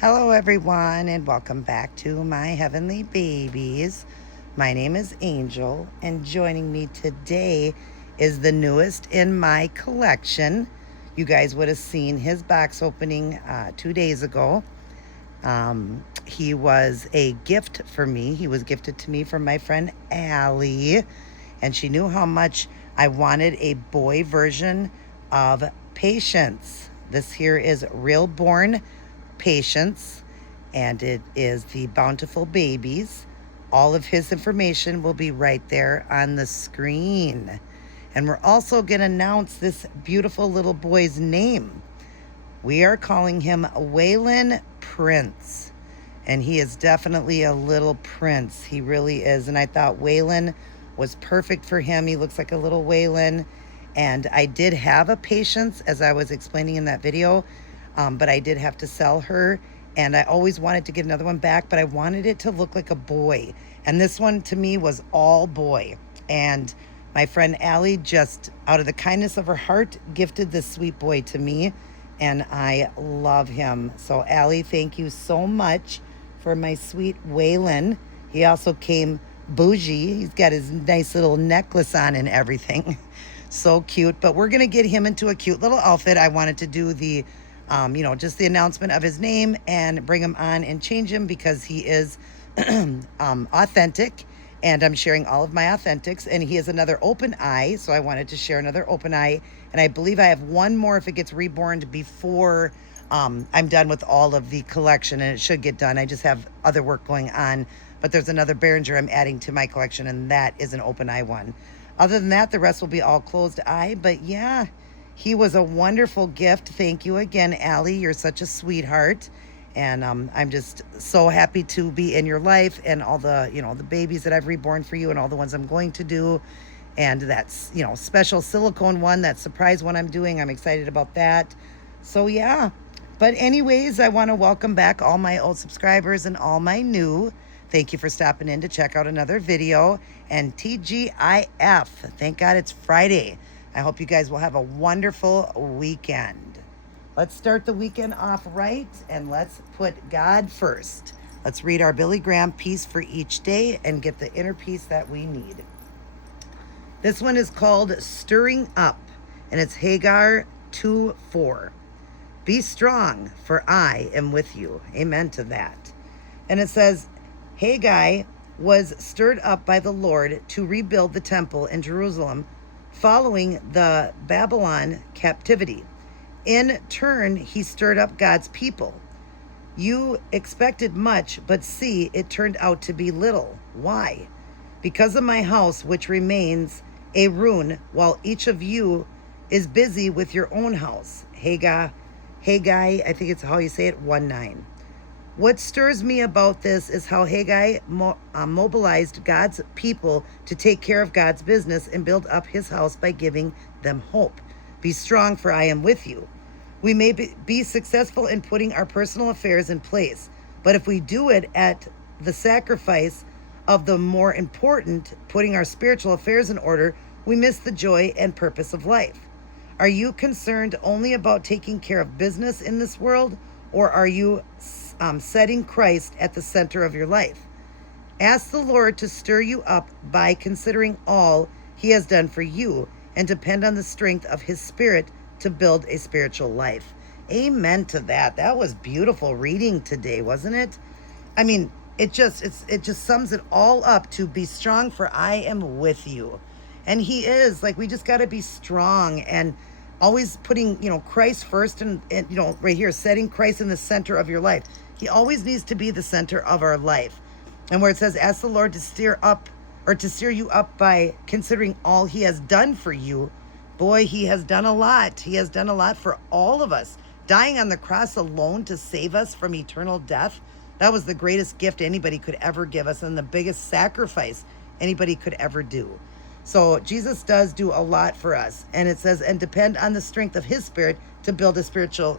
Hello, everyone, and welcome back to my heavenly babies. My name is Angel, and joining me today is the newest in my collection. You guys would have seen his box opening 2 days ago. He was a gift for me. He was gifted to me from my friend Allie, and she knew how much I wanted a boy version of Patience. This here is Reborn Patience, and it is the Bountiful Babies. All of his information will be right there on the screen. And we're also going to announce this beautiful little boy's name. We are calling him Waylon Prince. And he is definitely a little prince. He really is. And I thought Waylon was perfect for him. He looks like a little Waylon. And I did have a Patience, as I was explaining in that video. But I did have to sell her, and I always wanted to get another one back, but I wanted it to look like a boy. And this one to me was all boy. And my friend Allie, just out of the kindness of her heart, gifted this sweet boy to me, and I love him. So Allie, thank you so much for my sweet Waylon. He also came bougie. He's got his nice little necklace on and everything. So cute. But we're going to get him into a cute little outfit. I wanted to do the just the announcement of his name and bring him on and change him because he is authentic, and I'm sharing all of my authentics, and he has another open eye, so I wanted to share another open eye, and I believe I have one more if it gets reborn before I'm done with all of the collection, and it should get done. I just have other work going on, but there's another Behringer I'm adding to my collection, and that is an open eye one. Other than that, the rest will be all closed eye, but yeah, he was a wonderful gift. Thank you again, Allie. You're such a sweetheart. And I'm just so happy to be in your life, and all the, the babies that I've reborn for you and all the ones I'm going to do. And that's, special silicone one, that surprise one I'm doing. I'm excited about that. So yeah. But anyways, I want to welcome back all my old subscribers and all my new. Thank you for stopping in to check out another video. And TGIF, thank God it's Friday. I hope you guys will have a wonderful weekend. Let's start the weekend off right, and let's put God first. Let's read our Billy Graham piece for each day and get the inner peace that we need. This one is called Stirring Up, and it's Hagar 2:4. Be strong, for I am with you. Amen to that. And it says, Haggai was stirred up by the Lord to rebuild the temple in Jerusalem following the Babylon captivity. In turn, he stirred up God's people. You expected much, but see, it turned out to be little. Why? Because of my house, which remains a ruin, while each of you is busy with your own house. Haggai, I think it's how you say it, 1:9. What stirs me about this is how Haggai mobilized God's people to take care of God's business and build up his house by giving them hope. Be strong, for I am with you. We may be successful in putting our personal affairs in place, but if we do it at the sacrifice of the more important, putting our spiritual affairs in order, we miss the joy and purpose of life. Are you concerned only about taking care of business in this world, or are you setting Christ at the center of your life? Ask the Lord to stir you up by considering all he has done for you, and depend on the strength of his spirit to build a spiritual life. Amen to that. That was beautiful reading today, wasn't it? I mean, it just sums it all up to be strong, for I am with you. And he is. Like, we just got to be strong and always putting, Christ first, and right here, setting Christ in the center of your life. He always needs to be the center of our life. And where it says, ask the Lord to stir you up by considering all he has done for you. Boy, he has done a lot. He has done a lot for all of us. Dying on the cross alone to save us from eternal death, that was the greatest gift anybody could ever give us, and the biggest sacrifice anybody could ever do. So Jesus does do a lot for us. And it says, and depend on the strength of his spirit to build a spiritual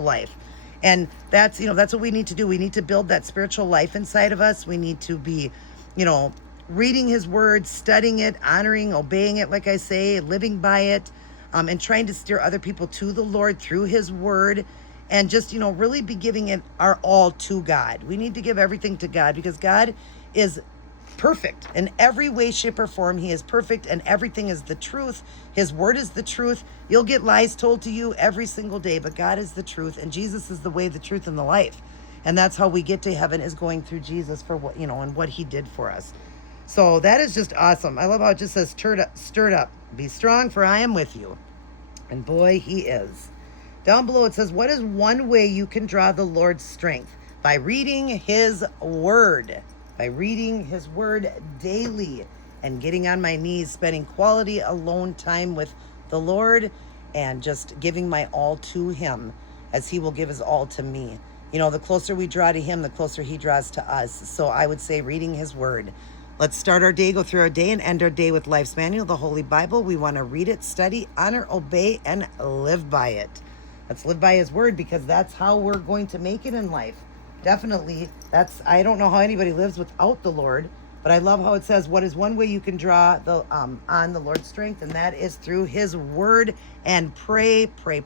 life. And that's what we need to do. We need to build that spiritual life inside of us. We need to be, reading his word, studying it, honoring, obeying it, like I say, living by it, and trying to steer other people to the Lord through his word, and just, really be giving it our all to God. We need to give everything to God because God is perfect in every way, shape, or form. He is perfect, and everything is the truth. His word is the truth. You'll get lies told to you every single day, but God is the truth, and Jesus is the way, the truth, and the life. And that's how we get to heaven, is going through Jesus for what, and what he did for us. So that is just awesome. I love how it just says, stirred up. Be strong, for I am with you. And boy, he is. Down below it says, what is one way you can draw the Lord's strength? By reading his word. By reading his word daily and getting on my knees, spending quality alone time with the Lord, and just giving my all to him, as he will give his all to me. The closer we draw to him, the closer he draws to us. So I would say reading his word. Let's start our day, go through our day, and end our day with Life's Manual, the Holy Bible. We want to read it, study, honor, obey, and live by it. Let's live by his word, because that's how we're going to make it in life. Definitely. I don't know how anybody lives without the Lord, but I love how it says, what is one way you can draw on the Lord's strength? And that is through his word, and pray. Pray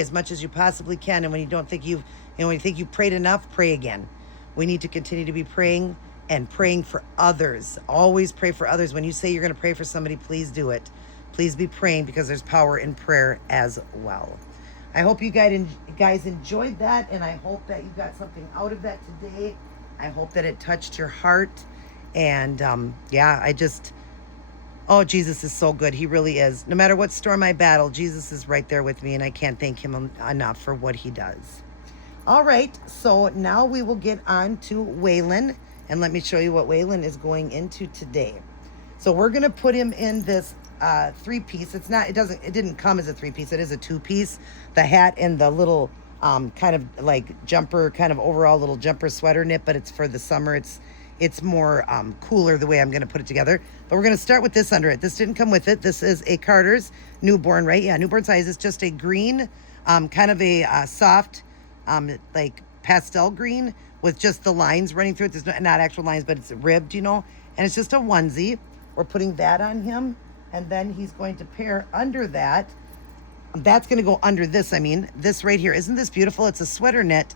as much as you possibly can. And when you don't think when you think you've prayed enough, pray again. We need to continue to be praying, and praying for others. Always pray for others. When you say you're going to pray for somebody, please do it. Please be praying, because there's power in prayer as well. I hope you guys enjoyed that, and I hope that you got something out of that today. I hope that it touched your heart. And Jesus is so good. He really is. No matter what storm I battle, Jesus is right there with me, and I can't thank him enough for what he does. All right, so now we will get on to Waylon, and let me show you what Waylon is going into today. So we're going to put him in this 3-piece. It didn't come as a 3-piece. It is a 2-piece. The hat and the little kind of like jumper, kind of overall little jumper sweater knit, but it's for the summer. It's more cooler the way I'm going to put it together. But we're going to start with this under it. This didn't come with it. This is a Carter's newborn, right? Yeah, newborn size. It's just a green, kind of a soft, like pastel green with just the lines running through it. There's not actual lines, but it's ribbed, and it's just a onesie. We're putting that on him, and then he's going to pair under that. That's going to go under this. This right here. Isn't this beautiful? It's a sweater knit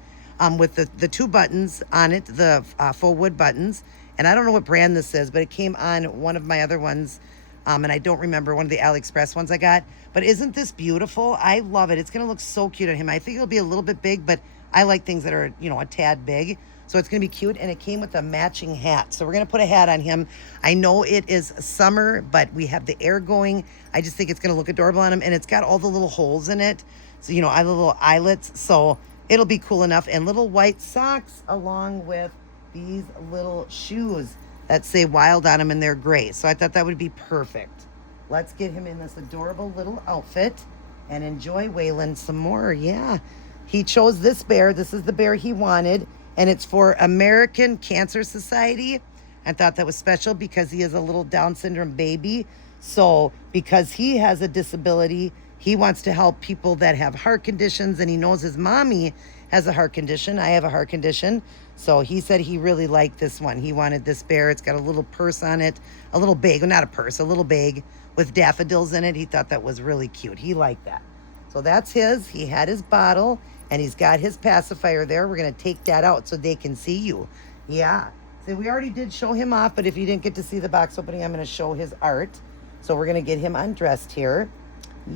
with the 2 buttons on it, the full wood buttons. And I don't know what brand this is, but it came on one of my other ones. And I don't remember, one of the AliExpress ones I got. But isn't this beautiful? I love it. It's going to look so cute on him. I think it'll be a little bit big, but I like things that are, a tad big. So it's going to be cute. And it came with a matching hat. So we're going to put a hat on him. I know it is summer, but we have the air going. I just think it's going to look adorable on him. And it's got all the little holes in it. So, the little eyelets. So it'll be cool enough. And little white socks along with these little shoes that say Wild on them, and they're gray. So I thought that would be perfect. Let's get him in this adorable little outfit and enjoy Waylon some more. Yeah. He chose this bear. This is the bear he wanted. And it's for American Cancer Society. I thought that was special because he is a little Down syndrome baby. So because he has a disability, he wants to help people that have heart conditions, and he knows his mommy has a heart condition. I have a heart condition. So he said he really liked this one. He wanted this bear. It's got a little purse on it, a little bag, well, not a purse, a little bag with daffodils in it. He thought that was really cute. He liked that. So that's his. He had his bottle, and he's got his pacifier there. We're going to take that out so they can see you. Yeah. So we already did show him off, but if you didn't get to see the box opening, I'm going to show his art. So we're going to get him undressed here.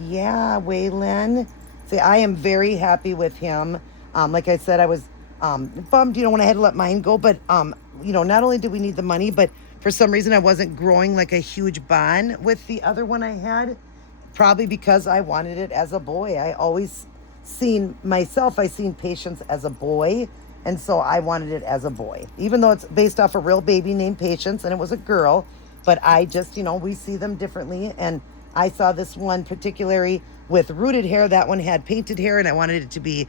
Yeah, Waylon. See, I am very happy with him. Like I said, I was bummed, when I had to let mine go. But, not only did we need the money, but for some reason I wasn't growing like a huge bond with the other one I had. Probably because I wanted it as a boy. I seen Patience as a boy. And so I wanted it as a boy. Even though it's based off a real baby named Patience, and it was a girl. But I just, we see them differently. And I saw this one particularly with rooted hair. That one had painted hair, and I wanted it to be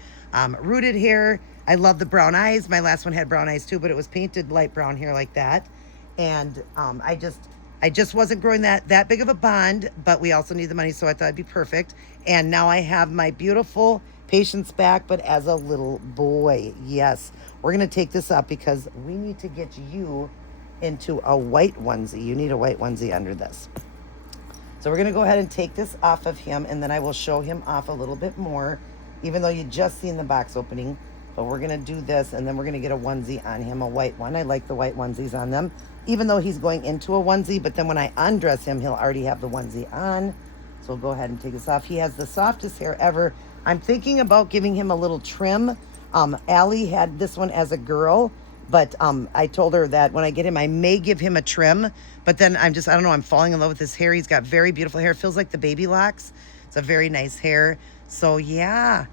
rooted hair. I love the brown eyes. My last one had brown eyes too, but it was painted light brown hair like that. And I just wasn't growing that big of a bond, but we also need the money, so I thought it'd be perfect. And now I have my beautiful Patience back, but as a little boy. Yes, we're going to take this up because we need to get you into a white onesie. You need a white onesie under this. So we're going to go ahead and take this off of him, and then I will show him off a little bit more. even though you just seen the box opening. But we're going to do this, and then we're going to get a onesie on him, a white one. I like the white onesies on them, even though he's going into a onesie. But then when I undress him, he'll already have the onesie on. So we'll go ahead and take this off. He has the softest hair ever. I'm thinking about giving him a little trim. Allie had this one as a girl, but I told her that when I get him, I may give him a trim. But then I don't know, I'm falling in love with his hair. He's got very beautiful hair. It feels like the baby locks. It's a very nice hair. So yeah,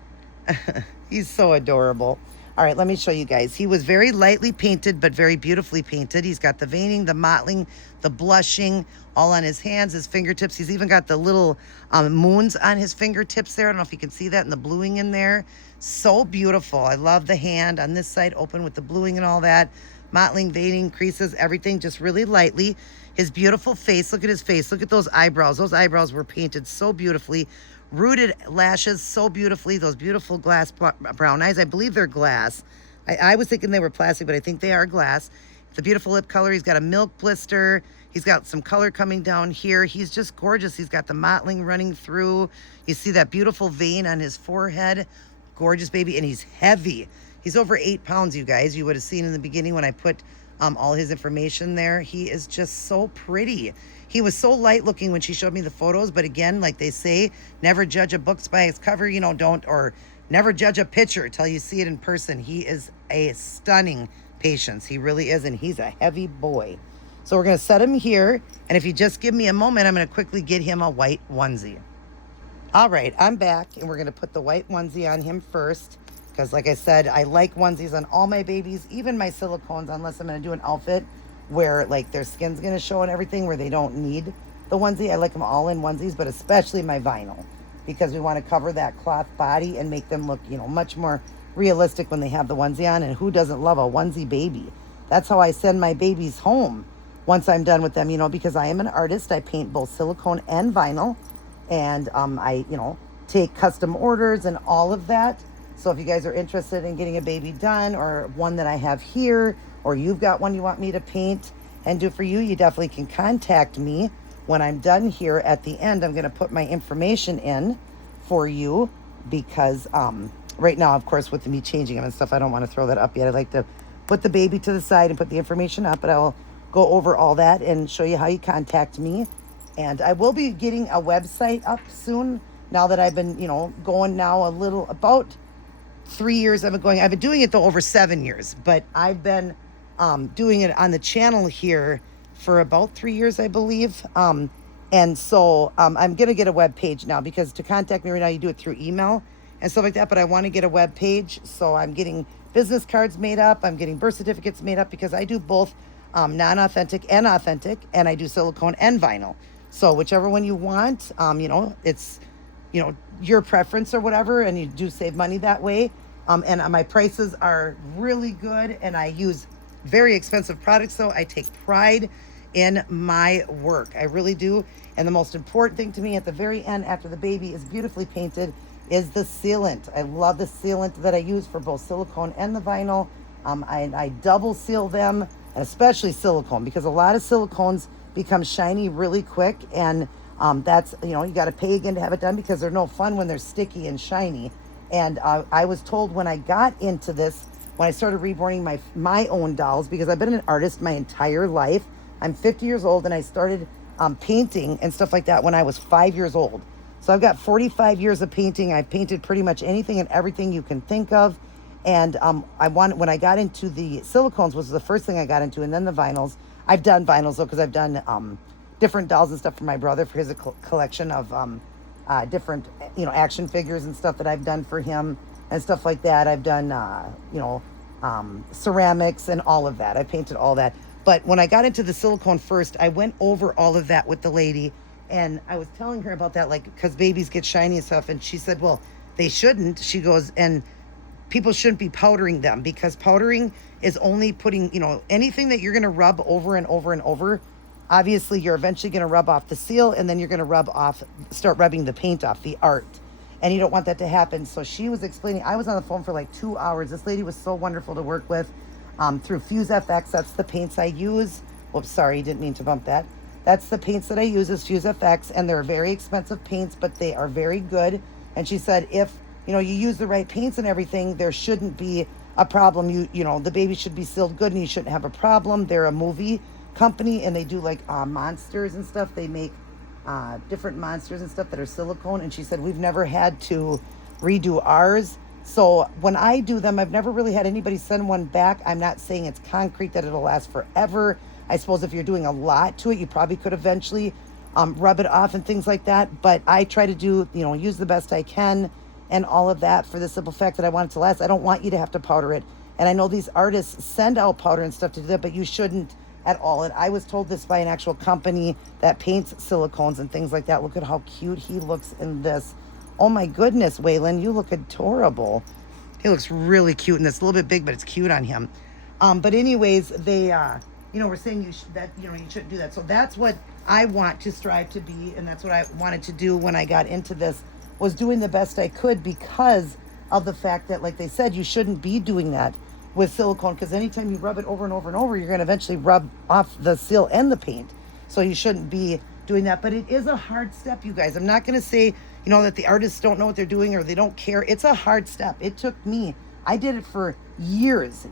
he's so adorable. All right, let me show you guys. He was very lightly painted, but very beautifully painted. He's got the veining, the mottling, the blushing, all on his hands, his fingertips. He's even got the little moons on his fingertips there. I don't know if you can see that, and the bluing in there. So beautiful. I love the hand on this side, open with the bluing and all that. Mottling, veining, creases, everything just really lightly. His beautiful face. Look at his face. Look at those eyebrows. Those eyebrows were painted so beautifully. Rooted lashes so beautifully. Those beautiful glass brown eyes. I believe they're glass. I was thinking they were plastic, but I think they are glass. The beautiful lip color. He's got a milk blister. He's got some color coming down here. He's just gorgeous. He's got the mottling running through. You see that beautiful vein on his forehead. Gorgeous baby. And he's heavy. He's over 8 pounds, you guys. You would have seen in the beginning when I put all his information there. He is just so pretty. He was so light looking when she showed me the photos, but again, like they say, never judge a book by its cover, or never judge a picture till you see it in person. He is a stunning patience. He really is, and he's a heavy boy. So we're going to set him here, and if you just give me a moment, I'm going to quickly get him a white onesie. All right, I'm back, and we're going to put the white onesie on him first, because like I said, I like onesies on all my babies, even my silicones, unless I'm going to do an outfit where like their skin's going to show and everything, where they don't need the onesie. I like them all in onesies, but especially my vinyl, because we want to cover that cloth body and make them look, much more realistic when they have the onesie on. And who doesn't love a onesie baby? That's how I send my babies home once I'm done with them, because I am an artist. I paint both silicone and vinyl, and I take custom orders and all of that. So if you guys are interested in getting a baby done, or one that I have here, or you've got one you want me to paint and do for you, you definitely can contact me. When I'm done here at the end, I'm going to put my information in for you, because right now, of course, with me changing them and stuff, I don't want to throw that up yet. I'd like to put the baby to the side and put the information up, but I'll go over all that and show you how you contact me. And I will be getting a website up soon, now that I've been, going now about 3 years. I've been doing it though over 7 years, but I've been doing it on the channel here for about 3 years, I believe. And so I'm going to get a web page now, because to contact me right now, you do it through email and stuff like that. But I want to get a web page. So I'm getting business cards made up. I'm getting birth certificates made up, because I do both non-authentic and authentic, and I do silicone and vinyl. So whichever one you want, it's, your preference or whatever, and you do save money that way. And my prices are really good, and I use very expensive products, so I take pride in my work. I really do. And the most important thing to me at the very end, after the baby is beautifully painted, is the sealant. I love the sealant that I use for both silicone and the vinyl. I double seal them, and especially silicone, because a lot of silicones become shiny really quick, and that's, you got to pay again to have it done, because they're no fun when they're sticky and shiny. And I was told when I got into this, when I started reborning my own dolls, because I've been an artist my entire life. I'm 50 years old, and I started painting and stuff like that when I was 5 years old. So I've got 45 years of painting. I've painted pretty much anything and everything you can think of. And when I got into the silicones, was the first thing I got into, and then the vinyls. I've done vinyls though, because I've done different dolls and stuff for my brother, for his collection of different action figures and stuff that I've done for him and stuff like that. I've done ceramics and all of that. I painted all that. But when I got into the silicone first, I went over all of that with the lady, and I was telling her about that, like, because babies get shiny and stuff, and she said, well, they shouldn't. She goes, and people shouldn't be powdering them, because powdering is only putting, anything that you're going to rub over and over and over. Obviously, you're eventually going to rub off the seal, and then you're going to start rubbing the paint off, the art. And you don't want that to happen. So she was explaining, I was on the phone for like 2 hours. This lady was so wonderful to work with. Through Fuse FX, that's the paints I use. Whoops, sorry, didn't mean to bump that. That's the paints that I use, is Fuse FX, and they're very expensive paints, but they are very good. And she said, if you use the right paints and everything, there shouldn't be a problem. The baby should be sealed good and you shouldn't have a problem. They're a movie company and they do like monsters and stuff. They make different monsters and stuff that are silicone. And she said, we've never had to redo ours. So when I do them, I've never really had anybody send one back. I'm not saying it's concrete that it'll last forever. I suppose if you're doing a lot to it, you probably could eventually rub it off and things like that. But I try to do, use the best I can and all of that for the simple fact that I want it to last. I don't want you to have to powder it. And I know these artists send out powder and stuff to do that, but you shouldn't at all. And I was told this by an actual company that paints silicones and things like that. Look at how cute he looks in this. Oh my goodness, Waylon, you look adorable. He looks really cute in this. A little bit big, but it's cute on him. But anyways, they, we're saying you shouldn't do that. So that's what I want to strive to be, and that's what I wanted to do when I got into this, was doing the best I could because of the fact that, like they said, you shouldn't be doing that with silicone, because anytime you rub it over and over and over, you're going to eventually rub off the seal and the paint. So you shouldn't be doing that. But it is a hard step, you guys. I'm not going to say, that the artists don't know what they're doing or they don't care. It's a hard step. It took me, I did it for years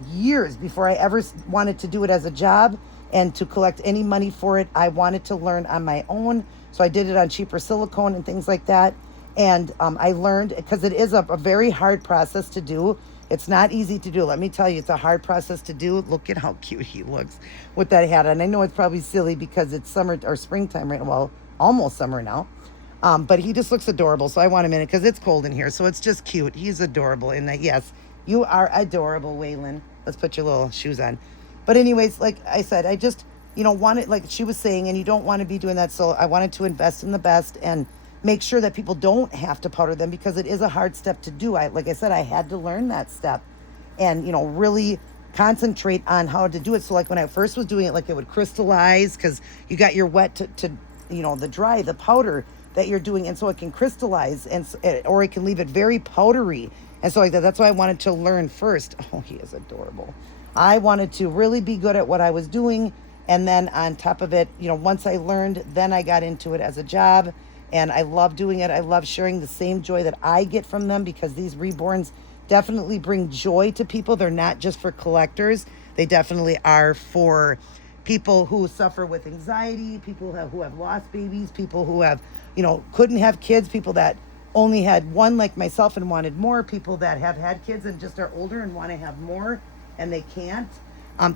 before I ever wanted to do it as a job and to collect any money for it. I wanted to learn on my own. So I did it on cheaper silicone and things like that. And I learned, because it is a very hard process to do. It's not easy to do. Let me tell you, it's a hard process to do. Look at how cute he looks with that hat on. I know it's probably silly because it's summer or springtime right now. Well, almost summer now. But he just looks adorable. So I want him in it because it's cold in here. So it's just cute. He's adorable. And yes, you are adorable, Waylon. Let's put your little shoes on. But anyways, like I said, I just, want it, like she was saying, and you don't want to be doing that. So I wanted to invest in the best and make sure that people don't have to powder them, because it is a hard step to do. Like I said, I had to learn that step and, really concentrate on how to do it. So like when I first was doing it, like it would crystallize because you got your wet to the dry, the powder that you're doing. And so it can crystallize or it can leave it very powdery. And so like that, that's why I wanted to learn first. Oh, he is adorable. I wanted to really be good at what I was doing. And then on top of it, once I learned, then I got into it as a job. And I love doing it. I love sharing the same joy that I get from them, because these reborns definitely bring joy to people. They're not just for collectors. They definitely are for people who suffer with anxiety, people who have lost babies, people who have, couldn't have kids, people that only had one like myself and wanted more, people that have had kids and just are older and want to have more and they can't,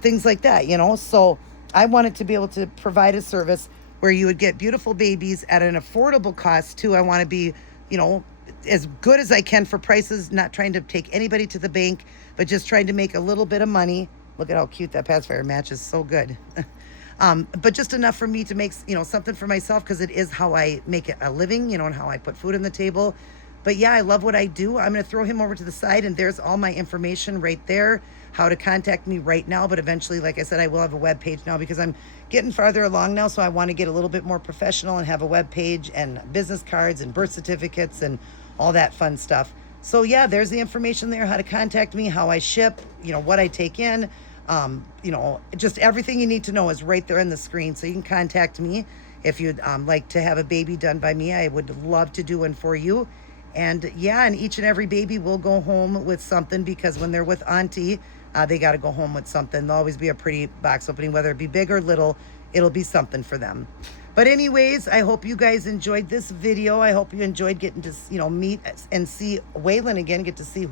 things like that, So I wanted to be able to provide a service where you would get beautiful babies at an affordable cost too. I want to be, as good as I can for prices, not trying to take anybody to the bank, but just trying to make a little bit of money. Look at how cute that pacifier matches. So good. But just enough for me to make, something for myself, because it is how I make it a living, and how I put food on the table. But yeah, I love what I do. I'm going to throw him over to the side, and there's all my information right there, how to contact me right now. But eventually, like I said, I will have a web page now, because I'm getting farther along now. So I want to get a little bit more professional and have a web page and business cards and birth certificates and all that fun stuff. So yeah, there's the information there, how to contact me, how I ship, what I take in, just everything you need to know is right there on the screen. So you can contact me if you'd like to have a baby done by me. I would love to do one for you. And yeah, and each and every baby will go home with something, because when they're with Auntie, they got to go home with something. There'll always be a pretty box opening, whether it be big or little, it'll be something for them. But anyways, I hope you guys enjoyed this video. I hope you enjoyed getting to, meet and see Waylon again, get to see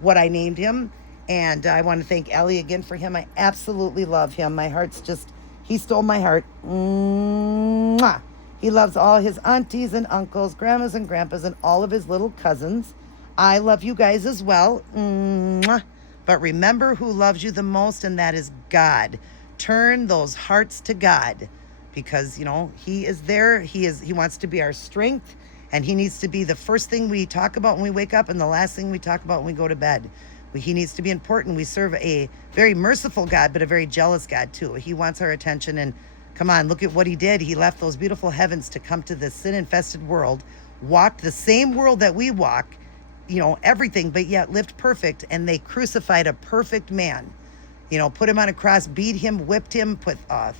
what I named him. And I want to thank Allie again for him. I absolutely love him. My heart's just, he stole my heart. Mwah. He loves all his aunties and uncles, grandmas and grandpas, and all of his little cousins. I love you guys as well. Mwah. But remember who loves you the most, and that is God. Turn those hearts to God, because, he is there. He wants to be our strength, and he needs to be the first thing we talk about when we wake up and the last thing we talk about when we go to bed. He needs to be important. We serve a very merciful God, but a very jealous God too. He wants our attention, and come on, look at what he did. He left those beautiful heavens to come to this sin-infested world, walked the same world that we walk, everything, but yet lived perfect. And they crucified a perfect man, put him on a cross, beat him, whipped him, put, a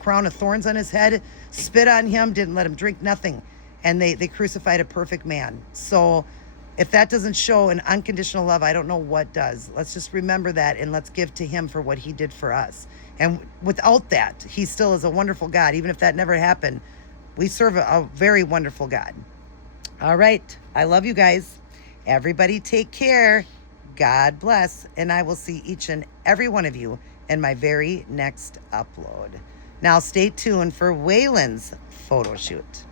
crown of thorns on his head, spit on him, didn't let him drink nothing. And they crucified a perfect man. So If that doesn't show an unconditional love, I don't know what does. Let's just remember that, and let's give to him for what he did for us. And without that, he still is a wonderful God. Even if that never happened, we serve a very wonderful God. All right. I love you guys. Everybody take care. God bless. And I will see each and every one of you in my very next upload. Now stay tuned for Waylon's photo shoot.